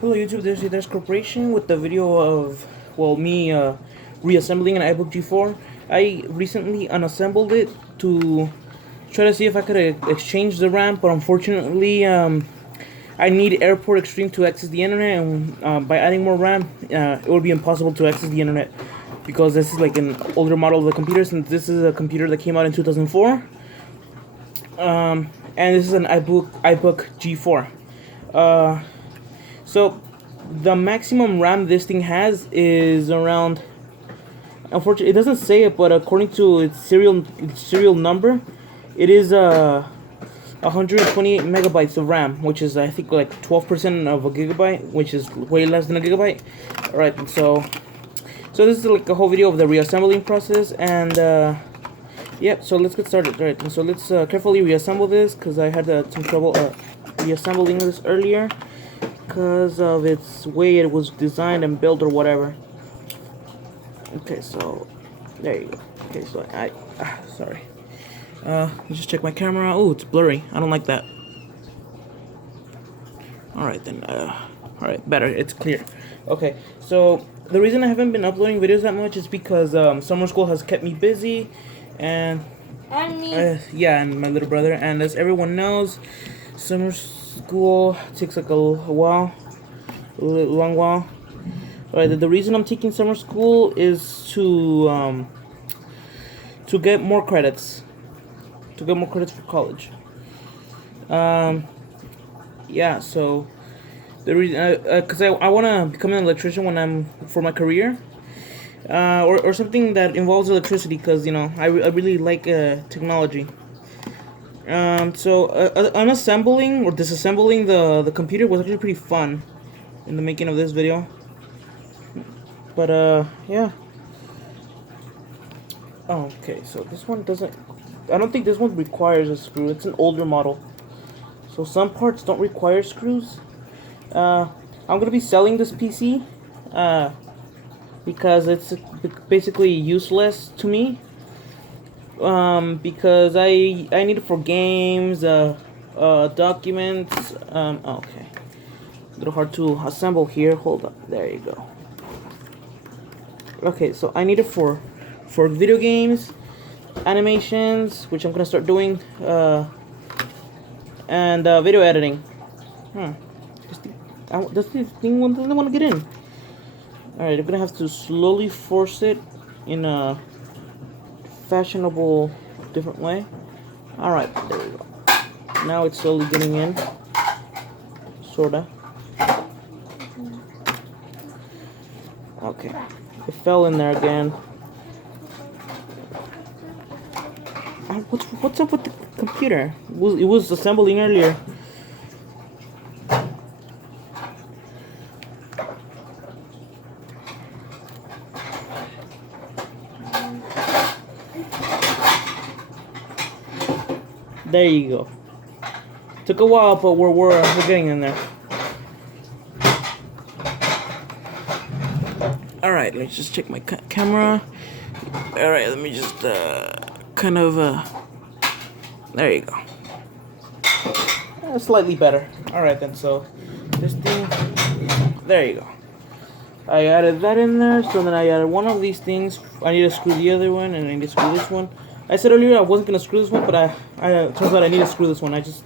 Hello YouTube, there's Corporation with the video of, well, me reassembling an iBook G4. I recently unassembled it to try to see if I could exchange the RAM, but unfortunately I need Airport Extreme to access the internet, and by adding more RAM it would be impossible to access the internet because this is like an older model of the computer, since this is a computer that came out in 2004, and this is an iBook G4. So the maximum RAM this thing has is around, unfortunately it doesn't say it, but according to its serial number, it is 128 megabytes of RAM, which is I think like 12% of a gigabyte, which is way less than a gigabyte. Alright, so this is like a whole video of the reassembling process, and yep, so let's get started. Right, so let's carefully reassemble this, because I had some trouble reassembling this earlier because of its way it was designed and built or whatever. Okay, so there you go. Okay, so sorry. Let me just check my camera. Oh, it's blurry. I don't like that. Alright then, alright, better, it's clear. Okay, so the reason I haven't been uploading videos that much is because summer school has kept me busy, and yeah, and my little brother, and as everyone knows, summer school takes like a long while. Alright, the reason I'm taking summer school is to get more credits. To get more credits for college. Yeah, so the reason, because I want to become an electrician when for my career, or something that involves electricity, because you know I really like technology. So unassembling or disassembling the computer was actually pretty fun in the making of this video. But yeah. Okay, so this one doesn't, I don't think this one requires a screw. It's an older model, so some parts don't require screws. I'm gonna be selling this PC because it's basically useless to me. Because I need it for games, documents. Okay, a little hard to assemble here. Hold up, there you go. Okay, so I need it for video games, animations, which I'm gonna start doing, and video editing. This thing doesn't want to get in. Alright, I'm gonna have to slowly force it in a fashionable different way. Alright, there we go. Now it's slowly getting in, sorta. Okay, it fell in there again. What's up with the computer? It was assembling earlier. There you go. Took a while, but we're getting in there. All right, let's just check my camera. All right, let me just kind of there you go. Slightly better. All right then. So this thing, there you go. I added that in there. So then I added one of these things. I need to screw the other one, and I need to screw this one. I said earlier I wasn't gonna screw this one, but I turns out I need to screw this one. I just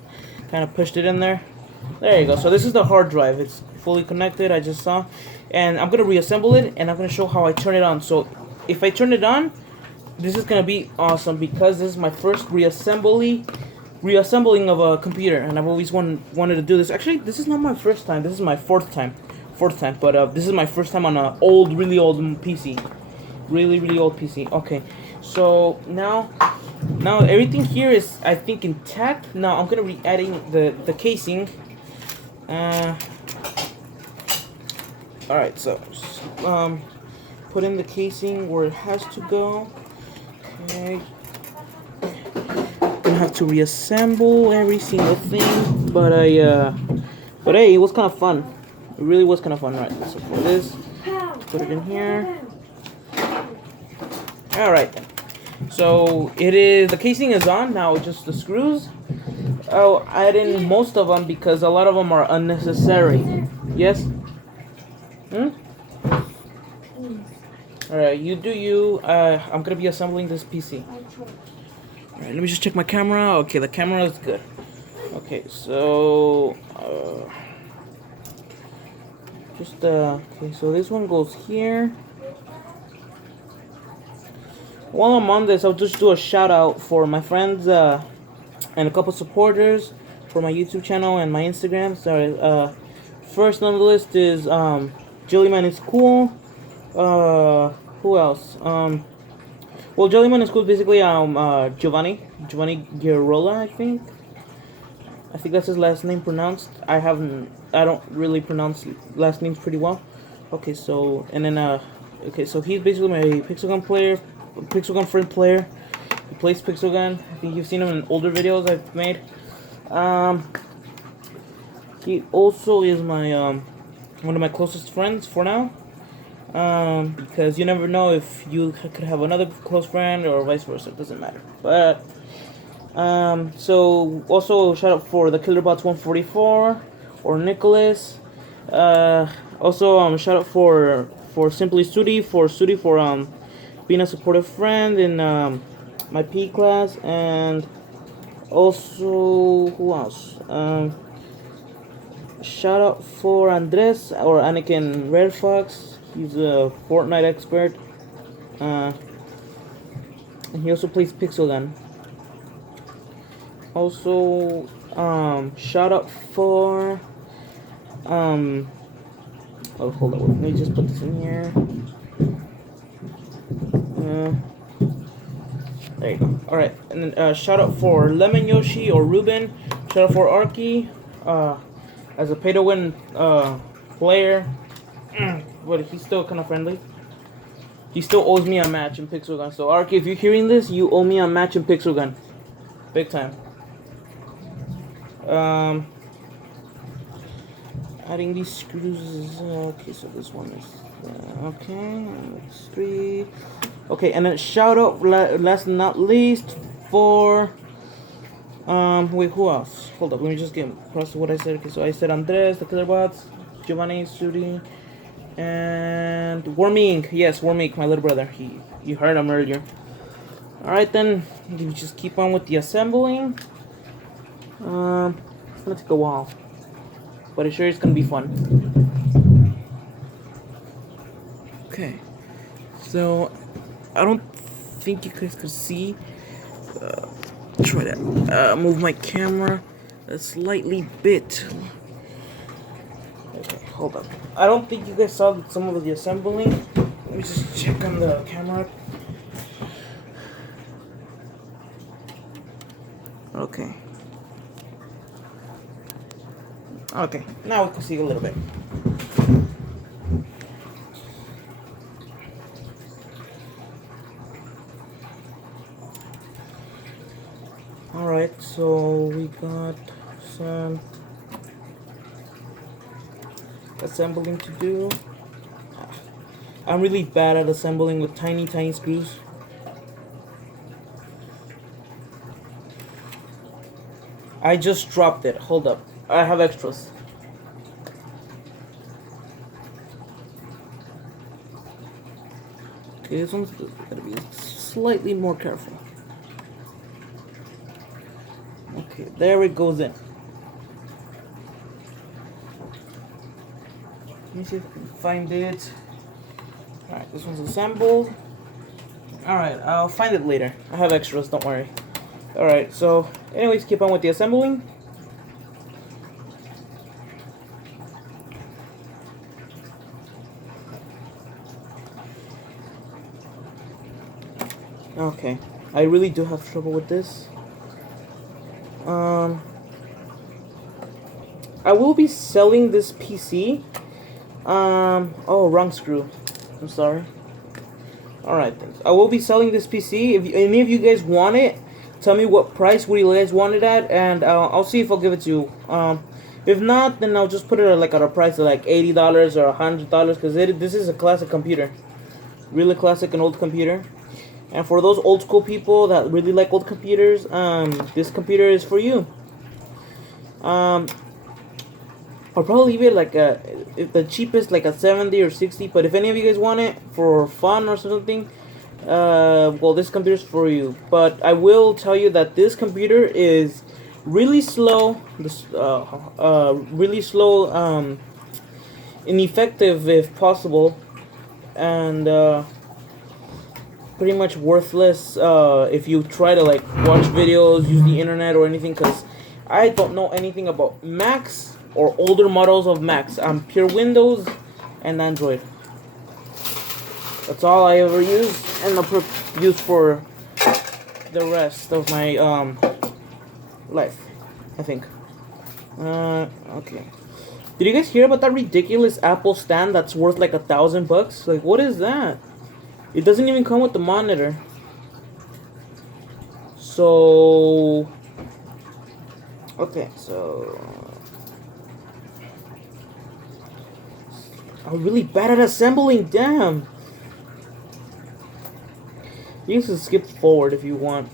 kind of pushed it in there. There you go. So this is the hard drive. It's fully connected. I just saw, and I'm gonna reassemble it, and I'm gonna show how I turn it on. So if I turn it on, this is gonna be awesome, because this is my first reassembling of a computer, and I've always wanted to do this. Actually, this is not my first time. This is my fourth time. But this is my first time on a really old PC. Really old PC. Okay, so now everything here is, I think, intact. Now I'm gonna be adding the casing. All right, so put in the casing where it has to go. Okay, gonna have to reassemble every single thing, but hey, it was kind of fun. It really was kind of fun. Right, so for this, put it in here. All right then. So the casing is on now. Just the screws. Oh, I add in most of them because a lot of them are unnecessary. Yes. Hmm? Alright, you do you. I'm gonna be assembling this PC. Alright, let me just check my camera. Okay, the camera is good. Okay, so okay, so this one goes here. While I'm on this, I'll just do a shout out for my friends and a couple supporters for my YouTube channel and my Instagram. Sorry, first on the list is Jellyman is cool. Who else? Well, Jellyman is cool. Basically, Giovanni Girola, I think. I think that's his last name pronounced. I don't really pronounce last names pretty well. Okay, so and then okay, so he's basically my Pixel Gun player, Pixel Gun friend player. He plays Pixel Gun. I think you've seen him in older videos I've made. He also is my one of my closest friends for now. Because you never know if you could have another close friend or vice versa. It doesn't matter. But so also shout out for the Killerbots 144 or Nicholas. Also shout out for Simply Sudi for being a supportive friend in my P class, and also who else? Shout out for Andres or Anakin Red Fox. He's a Fortnite expert. And he also plays Pixel Gun. Also, shout out for oh, hold on, let me just put this in here. There you go. All right, and then shout out for Lemon Yoshi or Ruben. Shout out for Arky, as a pay-to-win player, but he's still kind of friendly. He still owes me a match in Pixel Gun. So Arky, if you're hearing this, you owe me a match in Pixel Gun, big time. Adding these screws is okay. So this one is okay. That's 3. Okay, and then shout out last but not least for wait, who else? Hold up, let me just get across to what I said. Okay, so I said Andres, the Killerbots, Giovanni, Sudi, and Worming. Yes, Worming, my little brother. You heard him earlier. All right, then we just keep on with the assembling. It's gonna take a while, but it sure is gonna be fun. Okay, so I don't think you guys could see. Try to move my camera a slightly bit. Okay, hold up. I don't think you guys saw some of the assembling. Let me just check on the camera. Okay. Okay, now we can see a little bit. Alright, so we got some assembling to do. I'm really bad at assembling with tiny screws. I just dropped it. Hold up. I have extras. Okay, this one's gotta be slightly more careful. Okay, there it goes in. Let me see if I can find it. Alright, this one's assembled. Alright, I'll find it later. I have extras, don't worry. Alright, so anyways, keep on with the assembling. Okay, I really do have trouble with this. I will be selling this PC. Oh, wrong screw. I'm sorry. Alright then. I will be selling this PC. If any of you guys want it, tell me what price would you guys want it at, and I'll see if I'll give it to you. If not, then I'll just put it at a price of like $80 or $100, because this is a classic computer. Really classic and old computer. And for those old school people that really like old computers, this computer is for you. I'll probably leave it like a, if the cheapest, like a 70 or 60. But if any of you guys want it for fun or something, well, this computer's for you. But I will tell you that this computer is really slow. This really slow, ineffective if possible, and pretty much worthless if you try to like watch videos, use the internet or anything. Cause I don't know anything about Macs or older models of Macs. I'm pure Windows and Android. That's all I ever use, and I'll use for the rest of my life, I think. Okay. Did you guys hear about that ridiculous Apple stand that's worth like $1,000? Like, what is that? It doesn't even come with the monitor. So, okay, so I'm really bad at assembling. Damn. You can skip forward if you want.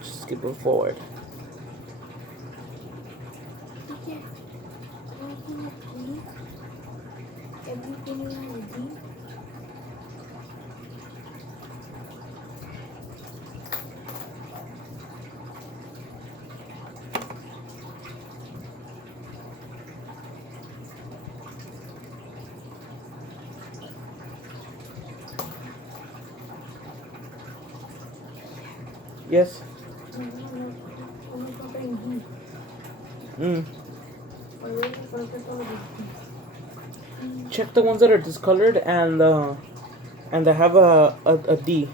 Just skip it forward. Yes. Check the ones that are discolored and they have a D.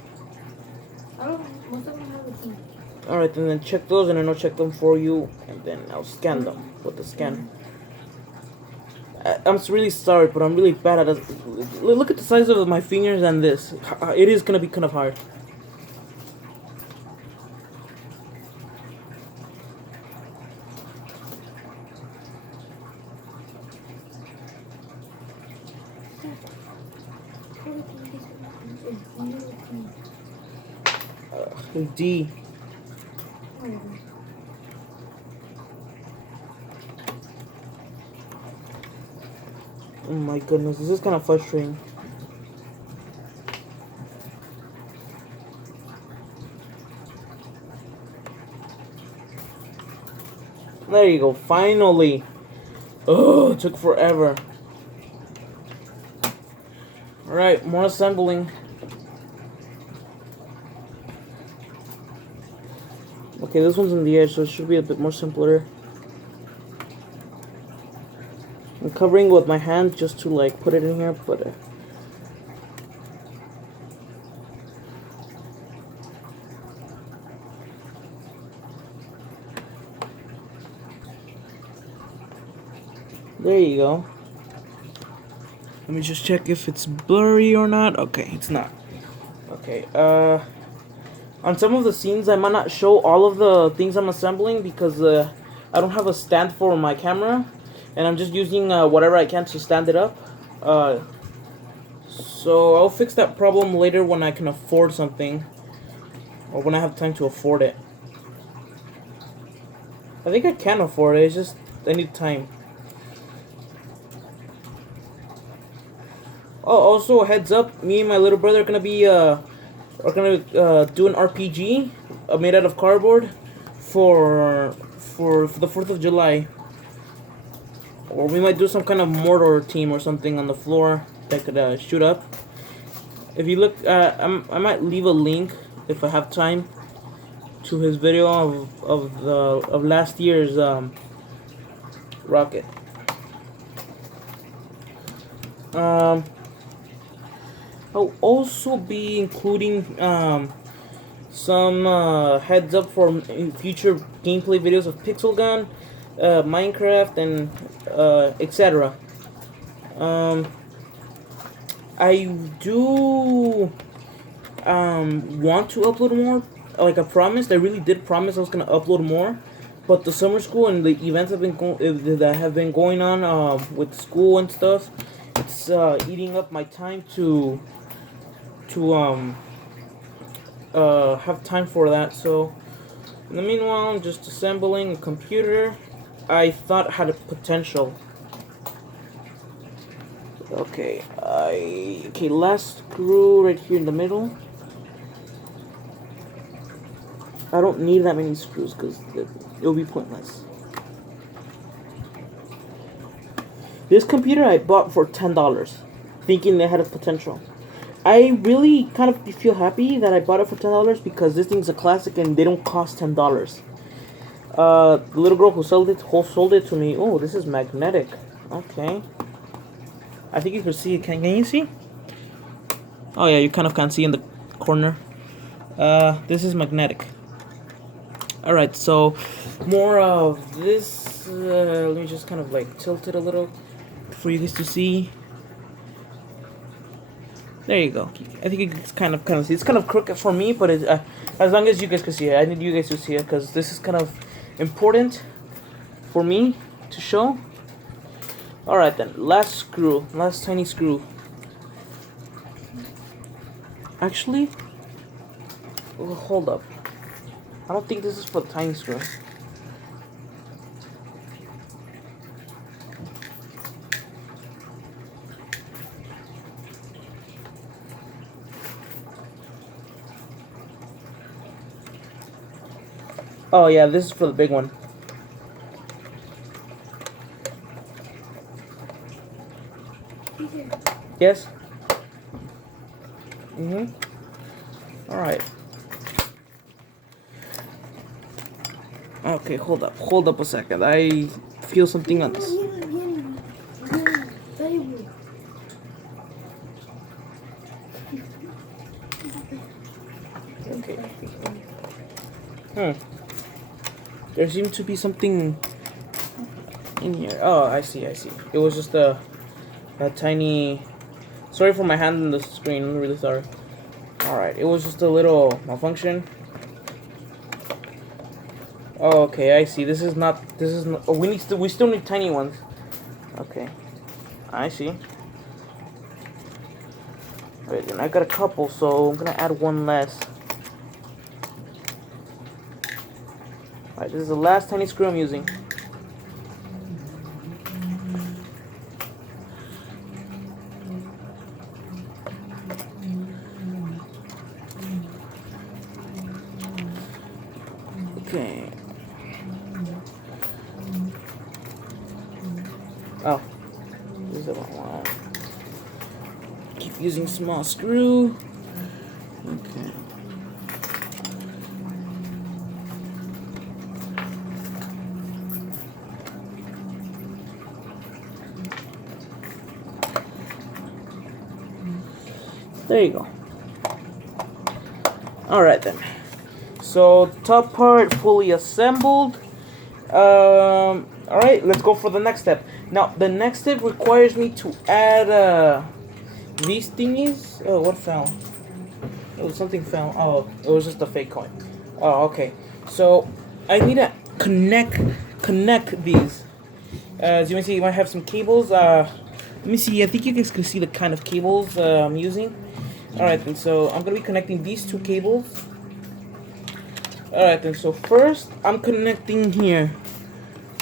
Alright, and then check those, and then I'll check them for you, and then I'll scan them with the scanner. I'm really sorry, but I'm really bad at it. Look at the size of my fingers and this. It is gonna be kind of hard. D. Oh my goodness, this is kind of frustrating. There you go, finally. Oh, it took forever. Alright, more assembling. Okay, this one's on the edge, so it should be a bit more simpler. I'm covering with my hand just to like put it in here, but there you go. Let me just check if it's blurry or not. Okay, it's not. Okay, on some of the scenes I might not show all of the things I'm assembling because I don't have a stand for my camera, and I'm just using whatever I can to stand it up. So I'll fix that problem later when I can afford something, or when I have time to afford it. I think I can afford it, it's just I need time. Oh, also a heads up, me and my little brother are gonna do an RPG made out of cardboard for the 4th of July. Or we might do some kind of mortar team or something on the floor that could shoot up. If you look, I might leave a link if I have time to his video of last year's rocket. I'll also be including some heads up for future gameplay videos of Pixel Gun, Minecraft, and etc. I do want to upload more. Like I promised, I really did promise I was gonna upload more. But the summer school and the events that have been going on with school and stuff, it's eating up my time to have time for that. So in the meanwhile, I'm just assembling a computer. I thought had a potential. Okay, last screw right here in the middle. I don't need that many screws because it'll be pointless. This computer I bought for $10, thinking they had a potential. I really kind of feel happy that I bought it for $10 because this thing's a classic and they don't cost $10. The little girl who sold it to me. Oh, this is magnetic. Okay. I think you can see it. Can you see? Oh yeah, you kind of can see in the corner. This is magnetic. Alright, so more of this. Let me just kind of like tilt it a little for you guys to see. There you go. I think it's kind of see. It's kind of crooked for me, but it, as long as you guys can see it, I need you guys to see it because this is kind of important for me to show. Alright then, last tiny screw. Actually, well, hold up. I don't think this is for the tiny screw. Oh yeah, this is for the big one. Yes? Alright. Okay, hold up a second. I feel something on this. Okay. There seemed to be something in here. Oh, I see. It was just a tiny... Sorry for my hand on the screen. I'm really sorry. Alright, it was just a little malfunction. Oh, okay, I see. This is not... Oh, we still need tiny ones. Okay. I see. Alright, then I got a couple, so I'm gonna add one less. Alright, this is the last tiny screw I'm using. Okay. Oh, this is the wrong one. Keep using small screw. Okay. There you go. Alright then. So top part fully assembled. Alright, let's go for the next step. Now the next step requires me to add these thingies. Oh, what fell? Oh, something fell. Oh, it was just a fake coin. Oh, okay. So I need to connect these. As you can see, I have some cables. Let me see. I think you guys can see the kind of cables I'm using. Alright, then so I'm gonna be connecting these two cables. Alright, then so first I'm connecting here.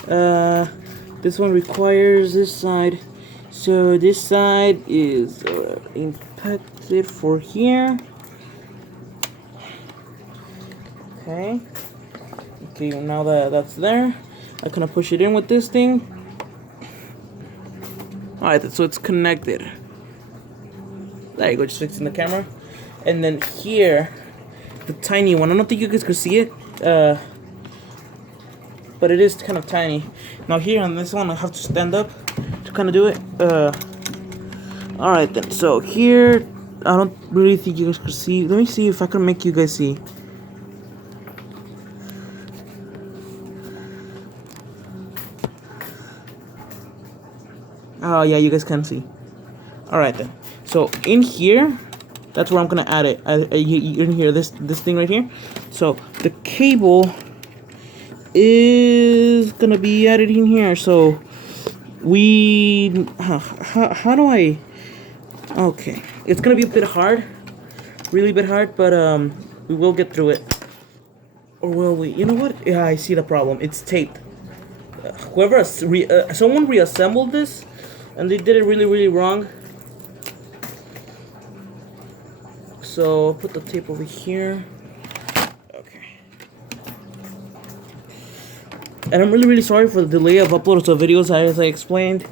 This one requires this side. So this side is impacted for here. Okay, now that's there, I'm gonna push it in with this thing. Alright, so it's connected. There you go, just fixing the camera. And then here, the tiny one, I don't think you guys could see it, but it is kind of tiny. Now here on this one, I have to stand up to kind of do it. Alright then, so here, I don't really think you guys could see. Let me see if I can make you guys see. Oh yeah, you guys can see. Alright then. So in here, that's where I'm gonna add it. In here, this thing right here. So the cable is gonna be added in here. So we how do I? Okay, it's gonna be a bit hard, really bit hard, but we will get through it. Or will we? You know what? Yeah, I see the problem. It's taped. someone reassembled this, and they did it really wrong. So I'll put the tape over here. Okay. And I'm really sorry for the delay of uploads of videos. As I explained,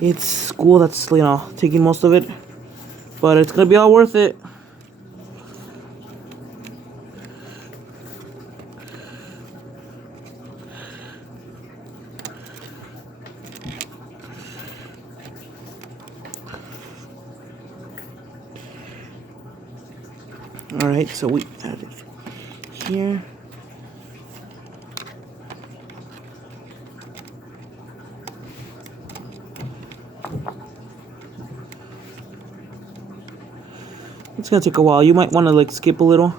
it's school that's taking most of it, but it's gonna be all worth it. Alright, so we add it here. It's gonna take a while. You might want to like skip a little.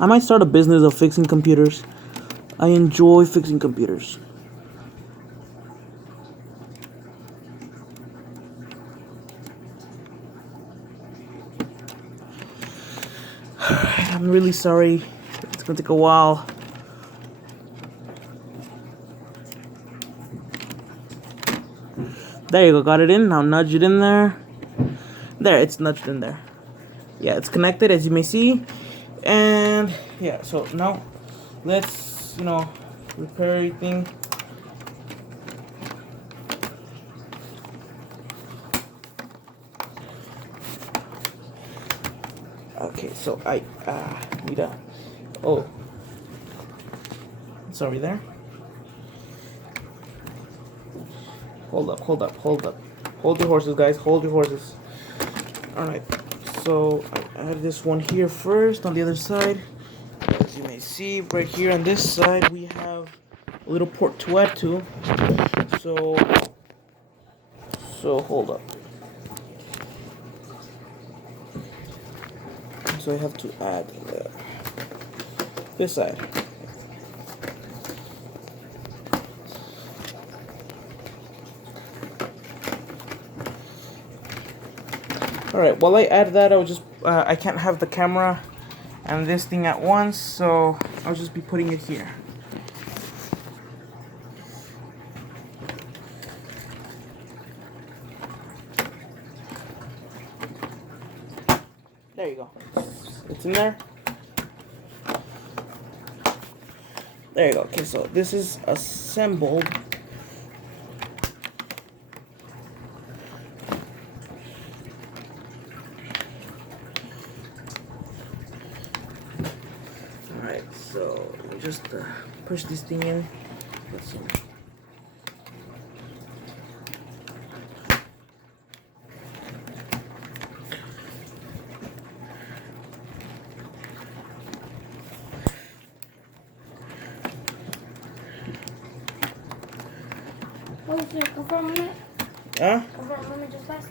I might start a business of fixing computers. I enjoy fixing computers. I'm really sorry. It's gonna take a while. There you go, got it in. Now nudge it in there. There, it's nudged in there. Yeah, it's connected as you may see. And yeah, so now let's, repair everything. Okay, so I need a, sorry there. Hold up. Hold your horses, guys, hold your horses. Alright, so I add this one here first on the other side. As you may see, right here on this side, we have a little port to add to. So hold up. So I have to add this side. Alright, while I add that, I can't have the camera and this thing at once, so I'll just be putting it here. There you go. It's in there. There you go. Okay, so this is assembled. Alright, so let me just push this thing in. Let's see. Confirm on it? Huh? Confirm on it just fast?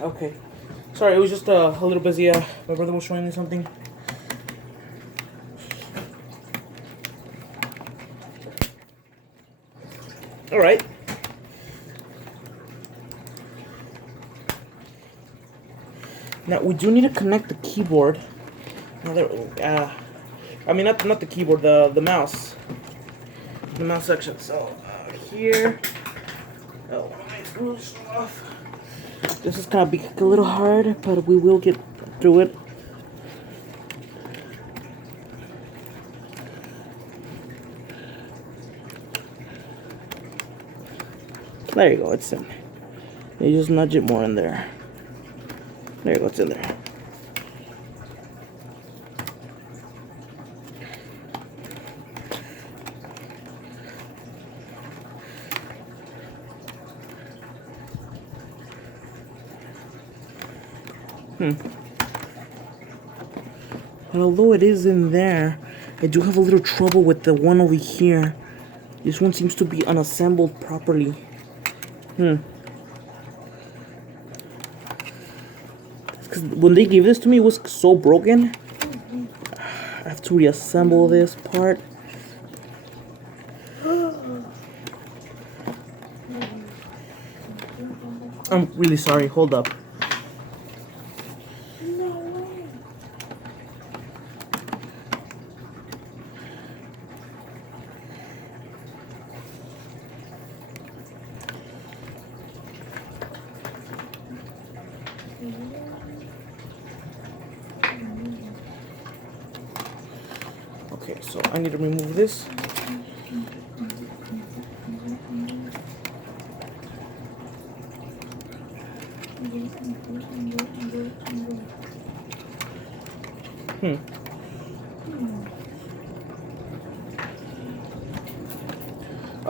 Okay. Sorry, it was just a little busy. My brother was showing me something. Alright. Now we do need to connect the keyboard. I mean not the keyboard, the mouse. The mouse section. So here. Oh, one of my screws off. This is gonna be a little hard, but we will get through it. There you go, it's in. You just nudge it more in there. There you go, it's in there. But although it is in there, I do have a little trouble with the one over here. This one seems to be unassembled properly. Because when they gave this to me, it was so broken. I have to reassemble this part. I'm really sorry. Hold up. No way. Okay, so I need to remove this.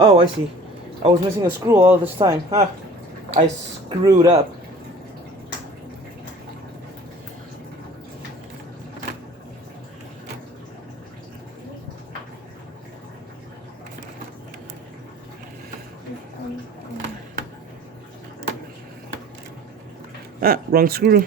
Oh, I see. I was missing a screw all this time. Huh. I screwed up. Ah, wrong screw.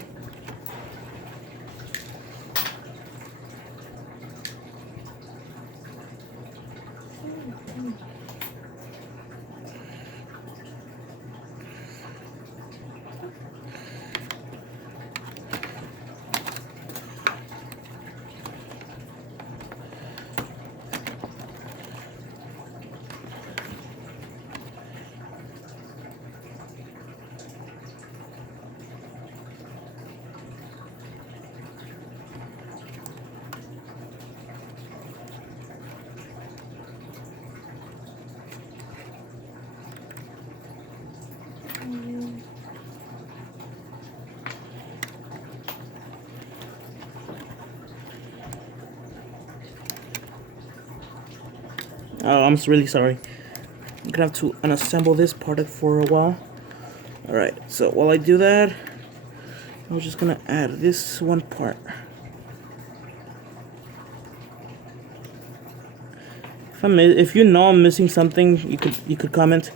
Oh, I'm really sorry. I'm gonna have to unassemble this part for a while. Alright, so while I do that, I'm just gonna add this one part. If you know I'm missing something, you could comment.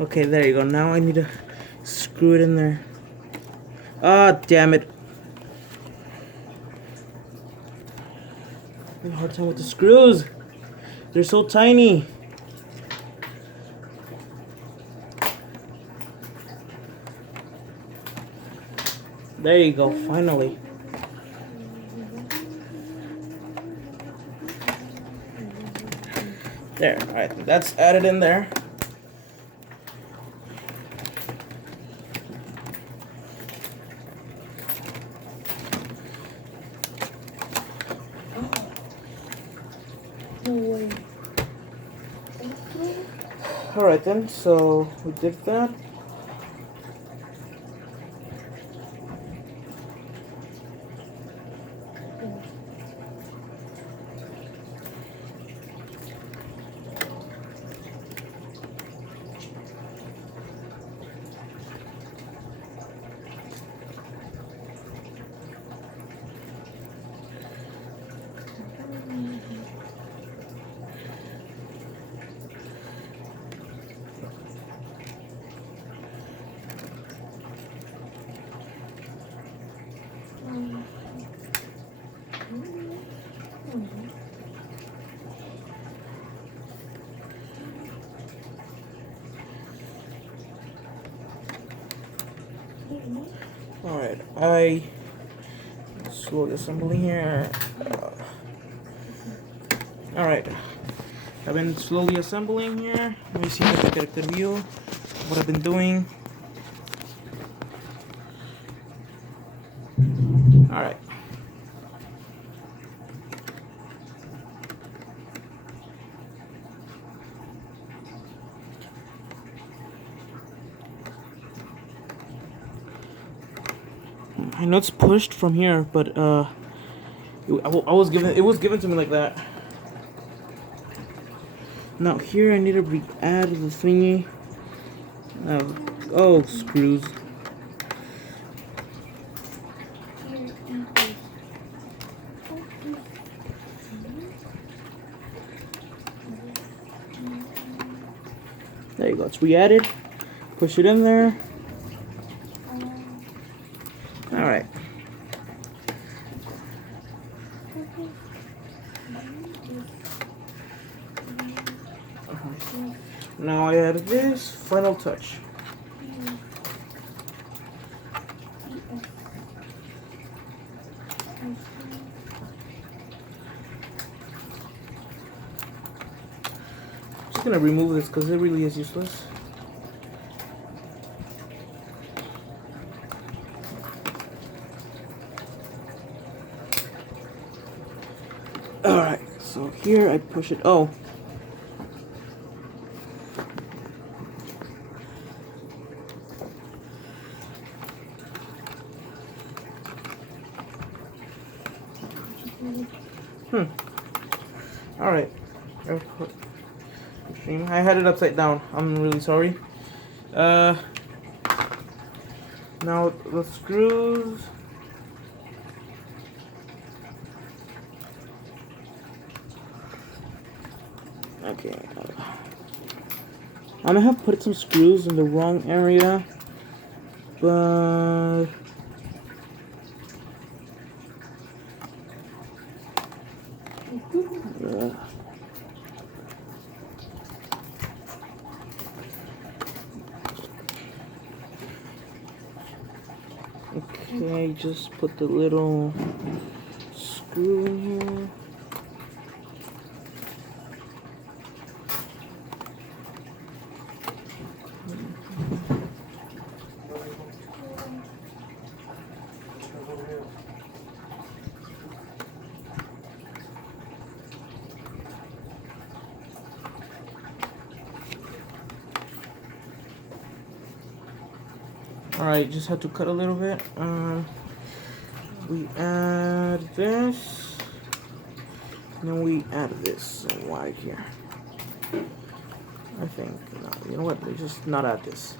Okay, there you go. Now I need to screw it in there. Ah, damn it. I have a hard time with the screws. They're so tiny. There you go, finally. There, alright, that's added in there. No way. Alright then, so we did that. Alright, I slowly assembling here. Alright, I've been slowly assembling here. Let me see if I can get a good view of what I've been doing. Alright. I know it's pushed from here, but it was given to me like that. Now here I need to add the thingy. Oh, screws. There you go. It's re-added. Push it in there. All right. Now I add this final touch. Just gonna remove this because it really is useless. Alright, so here I push it. Oh. Alright. I had it upside down. I'm really sorry. Now the screws. Okay. I may have put some screws in the wrong area, but okay, just put the little screw in here. Alright, just had to cut a little bit. We add this. Then we add this wide here. I think. No, you know what? We just not add this.